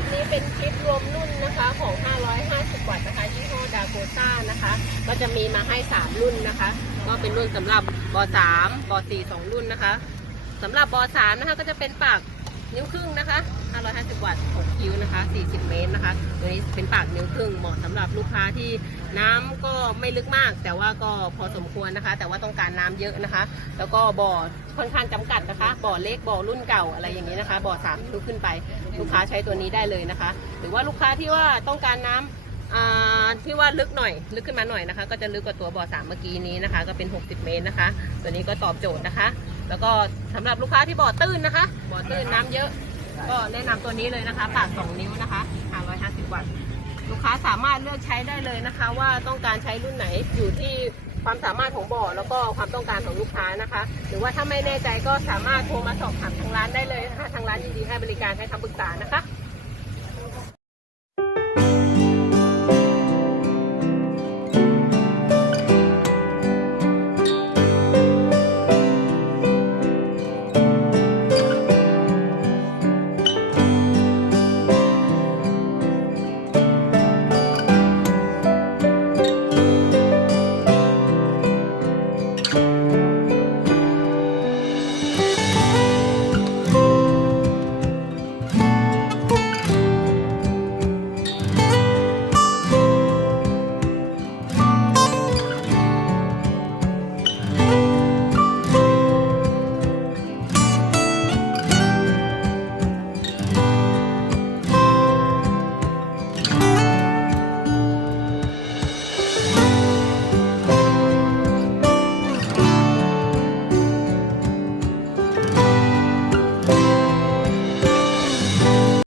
ลิปนี้เป็นคลิปรวมรุ่นนะคะของ 550 วัตต์นะคะยี่ห้อดาโกต้านะคะ ก็จะมีมาให้ 3 รุ่นนะคะ ก็เป็นรุ่นสำหรับบ3บ4 2 รุ่นนะคะสำหรับบ3นะคะก็จะเป็นปาก นิ้วครึ่งนะคะ 550 วัตต์ 6 คิวนะคะ 40 เมตรนะคะตัวนี้เป็นปากนิ้วครึ่งเหมาะสำหรับลูกค้าที่น้ำก็ไม่ลึกมาก แต่ว่าก็พอสมควรนะคะ แต่ว่าต้องการน้ำเยอะนะคะ แล้วก็บ่อค่อนข้างจำกัดนะคะ บ่อเล็กบ่อรุ่นเก่าอะไรอย่างนี้นะคะ บ่อสามนิ้วขึ้นไป ลูกค้าใช้ตัวนี้ได้เลยนะคะ หรือว่าลูกค้าที่ว่าต้องการน้ำอ่า ที่ว่าลึกหน่อย ลึกขึ้นมาหน่อยนะคะ ก็จะลึกกว่าตัวบ่อสามเมื่อกี้นี้นะคะ ก็เป็น 60 เมตรนะคะ ตัวนี้ก็ตอบโจทย์นะคะ แล้วก็สำหรับลูกค้าที่บ่อตื้นนะคะ บ่อตื้นน้ำเยอะ ก็แนะนำตัวนี้เลยนะคะปาก2นิ้วนะคะ550 วัตต์ลูกค้าสามารถเลือกใช้ได้เลยนะคะ ว่าต้องการใช้รุ่นไหนอยู่ที่ความสามารถของบ่อแล้วก็ความต้องการของลูกค้านะคะ หรือว่าถ้าไม่แน่ใจก็สามารถโทรมาสอบถามทางร้านได้เลยนะคะทางร้านยินดีให้บริการให้คำปรึกษานะคะ